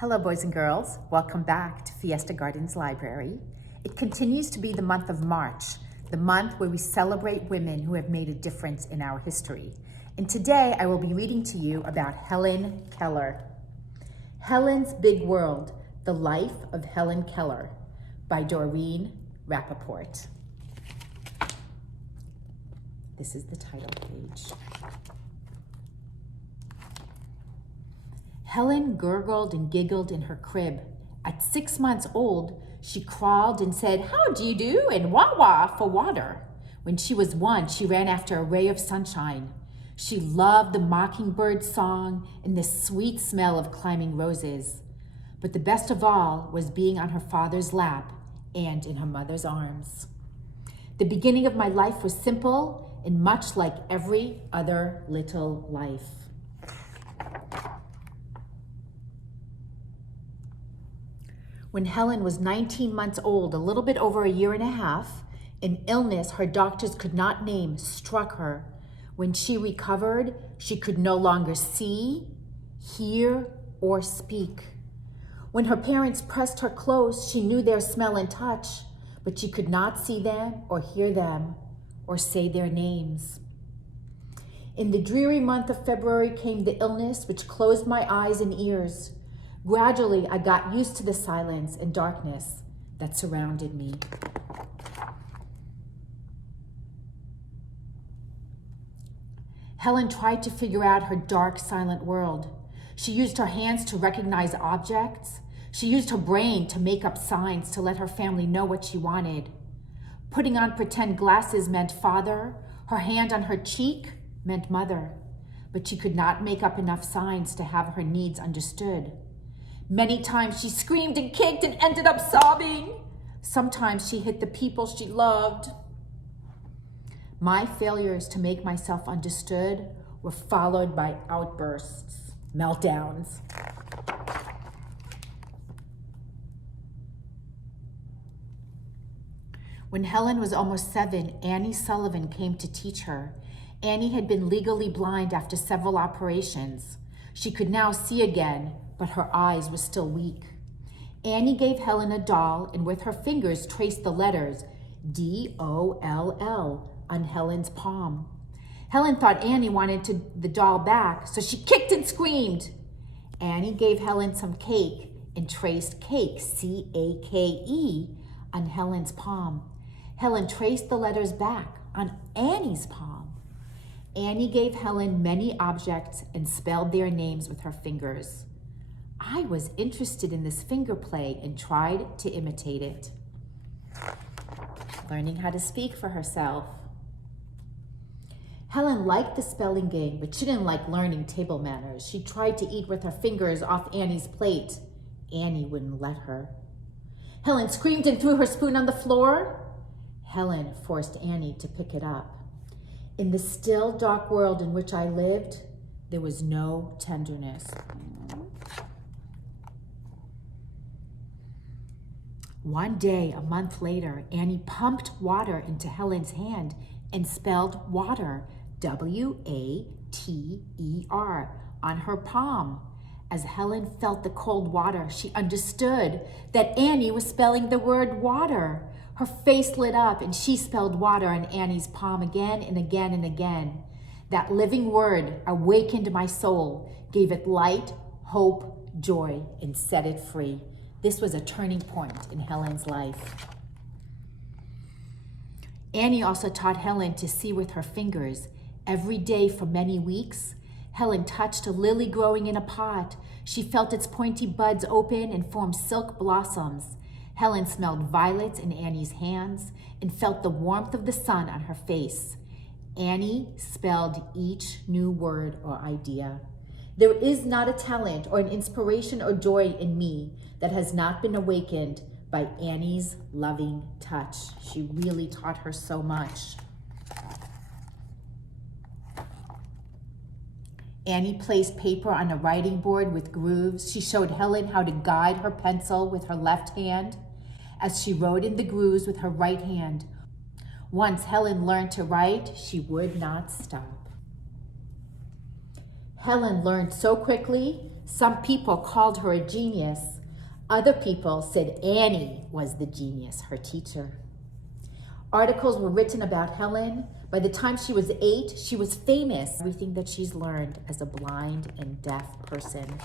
Hello, boys and girls. Welcome back to Fiesta Gardens Library. It continues to be the month of March, the month where we celebrate women who have made a difference in our history. And today I will be reading to you about Helen Keller. Helen's Big World, The Life of Helen Keller by Doreen Rappaport. This is the title page. Helen gurgled and giggled in her crib. At 6 months old, she crawled and said, "How do you do?" and "wah-wah" for water. When she was 1, she ran after a ray of sunshine. She loved the mockingbird song and the sweet smell of climbing roses. But the best of all was being on her father's lap and in her mother's arms. The beginning of my life was simple and much like every other little life. When Helen was 19 months old, a little bit over a year and a half, an illness her doctors could not name struck her. When she recovered, she could no longer see, hear, or speak. When her parents pressed her close, she knew their smell and touch, but she could not see them or hear them or say their names. In the dreary month of February came the illness which closed my eyes and ears. Gradually, I got used to the silence and darkness that surrounded me. Helen tried to figure out her dark, silent world. She used her hands to recognize objects. She used her brain to make up signs to let her family know what she wanted. Putting on pretend glasses meant father. Her hand on her cheek meant mother. But she could not make up enough signs to have her needs understood. Many times she screamed and kicked and ended up sobbing. Sometimes she hit the people she loved. My failures to make myself understood were followed by outbursts, meltdowns. When Helen was almost 7, Annie Sullivan came to teach her. Annie had been legally blind after several operations. She could now see again, but her eyes were still weak. Annie gave Helen a doll and with her fingers traced the letters D-O-L-L on Helen's palm. Helen thought Annie wanted the doll back, so she kicked and screamed. Annie gave Helen some cake and traced cake, C-A-K-E, on Helen's palm. Helen traced the letters back on Annie's palm. Annie gave Helen many objects and spelled their names with her fingers. I was interested in this finger play and tried to imitate it. Learning how to speak for herself. Helen liked the spelling game, but she didn't like learning table manners. She tried to eat with her fingers off Annie's plate. Annie wouldn't let her. Helen screamed and threw her spoon on the floor. Helen forced Annie to pick it up. In the still, dark world in which I lived, there was no tenderness. One day, a month later, Annie pumped water into Helen's hand and spelled water, W-A-T-E-R, on her palm. As Helen felt the cold water, she understood that Annie was spelling the word water. Her face lit up and she spelled water on Annie's palm again and again and again. That living word awakened my soul, gave it light, hope, joy, and set it free. This was a turning point in Helen's life. Annie also taught Helen to see with her fingers. Every day for many weeks, Helen touched a lily growing in a pot. She felt its pointy buds open and form silk blossoms. Helen smelled violets in Annie's hands and felt the warmth of the sun on her face. Annie spelled each new word or idea. There is not a talent or an inspiration or joy in me that has not been awakened by Annie's loving touch. She really taught her so much. Annie placed paper on a writing board with grooves. She showed Helen how to guide her pencil with her left hand as she wrote in the grooves with her right hand. Once Helen learned to write, she would not stop. Helen learned so quickly Some people called her a genius. Other people said Annie was the genius, her teacher. Articles were written about Helen. By the time she was 8, she was famous. Everything that she's learned as a blind and deaf person.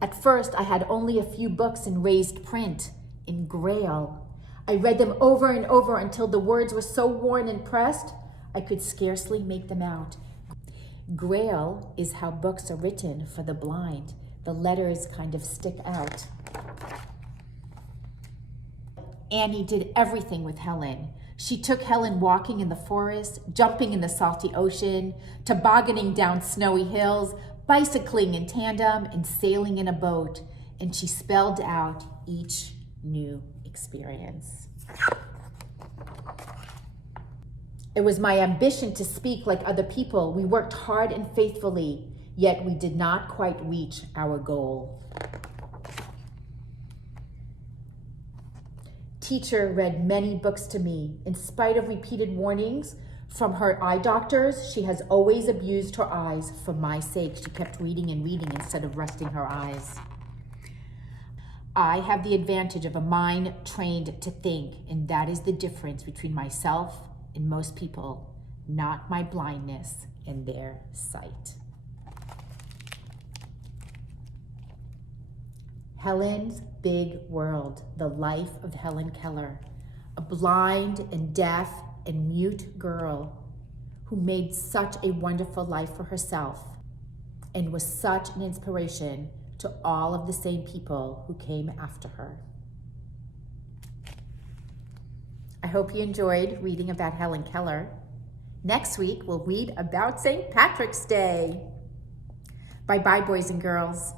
At first, I had only a few books in raised print, in Braille. I read them over and over until the words were so worn and pressed, I could scarcely make them out. Braille is how books are written for the blind. The letters kind of stick out. Annie did everything with Helen. She took Helen walking in the forest, jumping in the salty ocean, tobogganing down snowy hills, bicycling in tandem, and sailing in a boat. And she spelled out each new experience. It was my ambition to speak like other people. We worked hard and faithfully, yet we did not quite reach our goal. Teacher read many books to me. In spite of repeated warnings from her eye doctors, she has always abused her eyes for my sake. She kept reading and reading instead of resting her eyes. I have the advantage of a mind trained to think, and that is the difference between myself and most people, not my blindness and their sight. Helen's Big World, the life of Helen Keller, a blind and deaf and mute girl who made such a wonderful life for herself and was such an inspiration to all of the same people who came after her. I hope you enjoyed reading about Helen Keller. Next week, we'll read about St. Patrick's Day. Bye-bye, boys and girls.